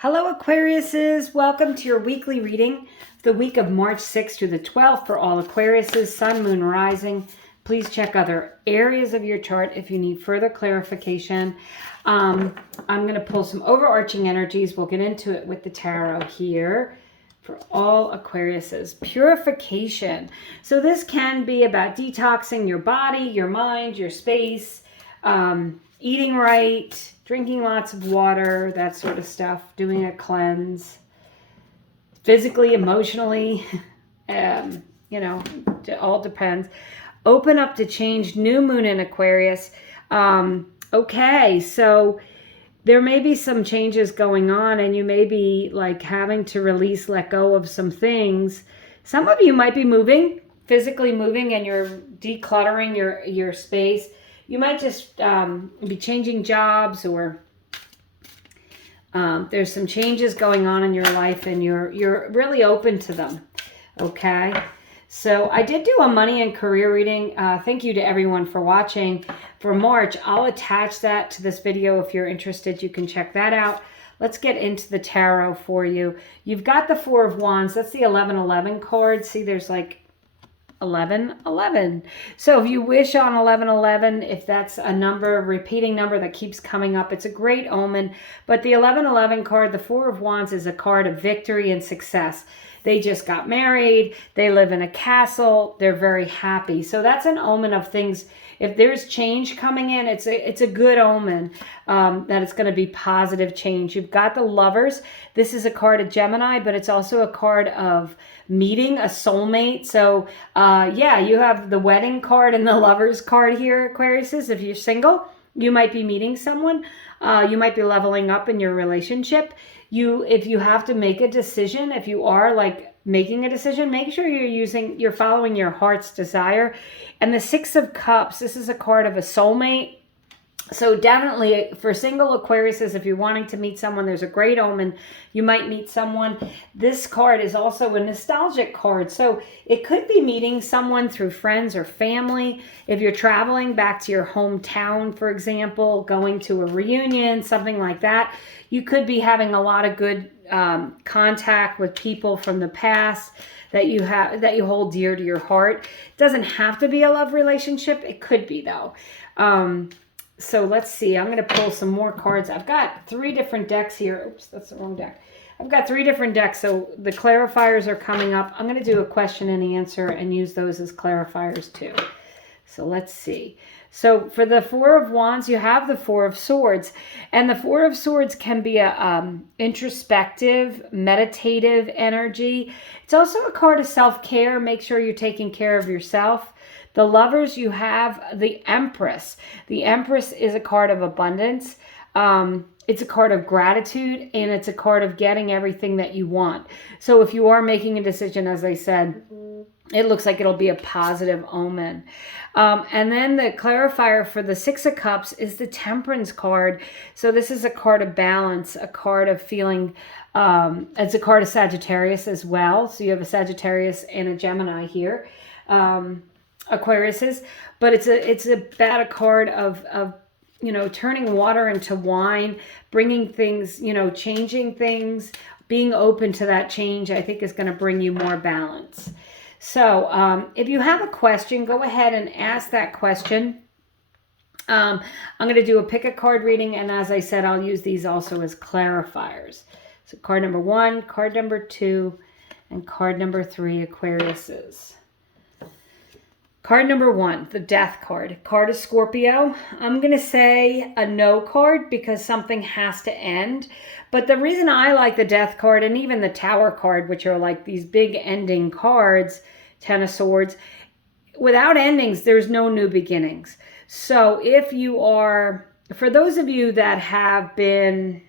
Hello Aquariuses, welcome to your weekly reading, the week of March 6th through the 12th for all Aquariuses, Sun, Moon, Rising. Please check other areas of your chart if you need further clarification. I'm going to pull some overarching energies. We'll get into it with the tarot here for all Aquariuses. Purification. So this can be about detoxing your body, your mind, your space, eating right, drinking lots of water, that sort of stuff, doing a cleanse, physically, emotionally, it all depends. Open up to change, new moon in Aquarius. Okay, so there may be some changes going on and you may be like having to release, let go of some things. Some of you might be moving, physically moving, and you're decluttering your space. You might just be changing jobs, or there's some changes going on in your life and you're really open to them. Okay. So I did do a money and career reading. Thank you to everyone for watching for March. I'll attach that to this video. If you're interested, you can check that out. Let's get into the tarot for you. You've got the Four of Wands. That's the 1111 card. See, there's like 1111. So if you wish on 1111, if that's a number, repeating number that keeps coming up, it's a great omen. But the 1111 card, the Four of Wands, is a card of victory and success. They just got married. They live in a castle. They're very happy. So that's an omen of things. If there's change coming in, it's a good omen that it's going to be positive change. You've got the Lovers. This is a card of Gemini, but it's also a card of meeting a soulmate. So yeah, you have the wedding card and the Lovers card here, Aquariuses. If you're single, you might be meeting someone. You might be leveling up in your relationship. If you have to make a decision, if you are like making a decision, make sure you're following your heart's desire. And the Six of Cups, this is a card of a soulmate. So definitely for single Aquariuses, if you're wanting to meet someone, there's a great omen. You might meet someone. This card is also a nostalgic card. So it could be meeting someone through friends or family. If you're traveling back to your hometown, for example, going to a reunion, something like that, you could be having a lot of good contact with people from the past that you hold dear to your heart. It doesn't have to be a love relationship. It could be though. So let's see. I'm going to pull some more cards. I've got 3 different decks here. Oops, that's the wrong deck. I've got 3 different decks, so the clarifiers are coming up. I'm going to do a question and answer and use those as clarifiers too. So let's see. So for the Four of Wands, you have the Four of Swords. And the Four of Swords can be a introspective, meditative energy. It's also a card of self-care. Make sure you're taking care of yourself. The Lovers, you have the Empress. The Empress is a card of abundance. It's a card of gratitude, and it's a card of getting everything that you want. So if you are making a decision, as I said, it looks like it'll be a positive omen. And then the clarifier for the Six of Cups is the Temperance card. So this is a card of balance, a card of feeling, it's a card of Sagittarius as well. So you have a Sagittarius and a Gemini here. Aquariuses, but it's about a card of turning water into wine, bringing things, changing things, being open to that change. I think is going to bring you more balance. So if you have a question, go ahead and ask that question. I'm going to do a pick a card reading, and as I said, I'll use these also as clarifiers. So card number 1, card number 2, and card number 3, Aquariuses. Card number 1, the Death card. Card of Scorpio. I'm going to say a no card because something has to end. But the reason I like the Death card and even the Tower card, which are like these big ending cards, Ten of Swords, without endings, there's no new beginnings. So if you are, for those of you that have been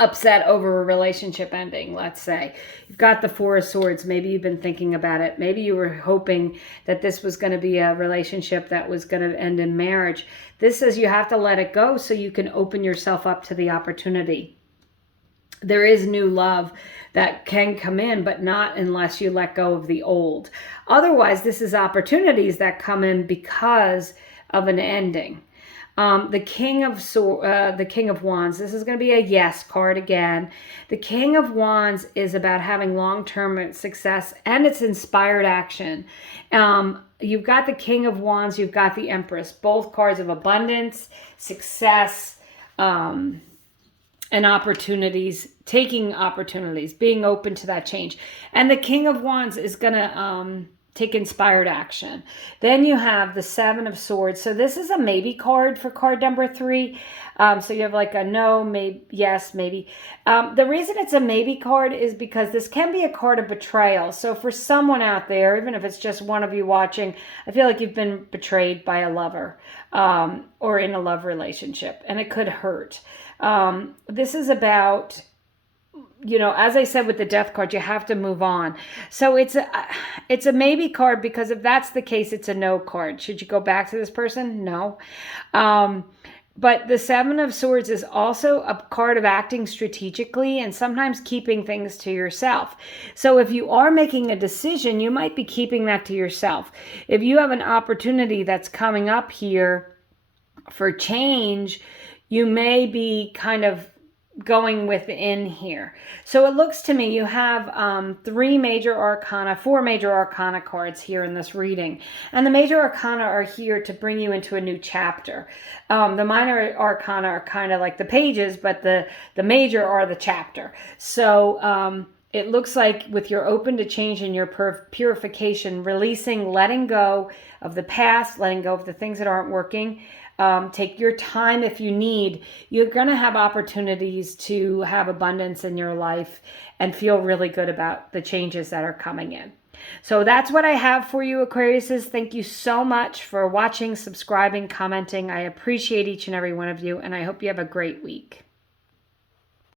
upset over a relationship ending, let's say. You've got the Four of Swords. Maybe you've been thinking about it. Maybe you were hoping that this was going to be a relationship that was going to end in marriage. This says you have to let it go so you can open yourself up to the opportunity. There is new love that can come in, but not unless you let go of the old. Otherwise, this is opportunities that come in because of an ending. The King of Wands. This is going to be a yes card again. The King of Wands is about having long-term success, and it's inspired action. You've got the King of Wands. You've got the Empress. Both cards of abundance, success, and opportunities, taking opportunities, being open to that change. And the King of Wands is going to take inspired action. Then you have the Seven of Swords. So this is a maybe card for card number 3. So you have like a no, maybe, yes, maybe. The reason it's a maybe card is because this can be a card of betrayal. So for someone out there, even if it's just one of you watching, I feel like you've been betrayed by a lover or in a love relationship, and it could hurt. This is about, you know, as I said with the Death card, you have to move on. So it's a maybe card, because if that's the case, it's a no card. Should you go back to this person? No. But the Seven of Swords is also a card of acting strategically and sometimes keeping things to yourself. So if you are making a decision, you might be keeping that to yourself. If you have an opportunity that's coming up here for change, you may be kind of going within here. So it looks to me you have 4 major arcana cards here in this reading. And the major arcana are here to bring you into a new chapter. The minor arcana are kind of like the pages, but the major are the chapter. So it looks like with your open to change and your purification, releasing, letting go of the past, letting go of the things that aren't working. Take your time if you need. You're going to have opportunities to have abundance in your life and feel really good about the changes that are coming in. So that's what I have for you, Aquariuses. Thank you so much for watching, subscribing, commenting. I appreciate each and every one of you, and I hope you have a great week.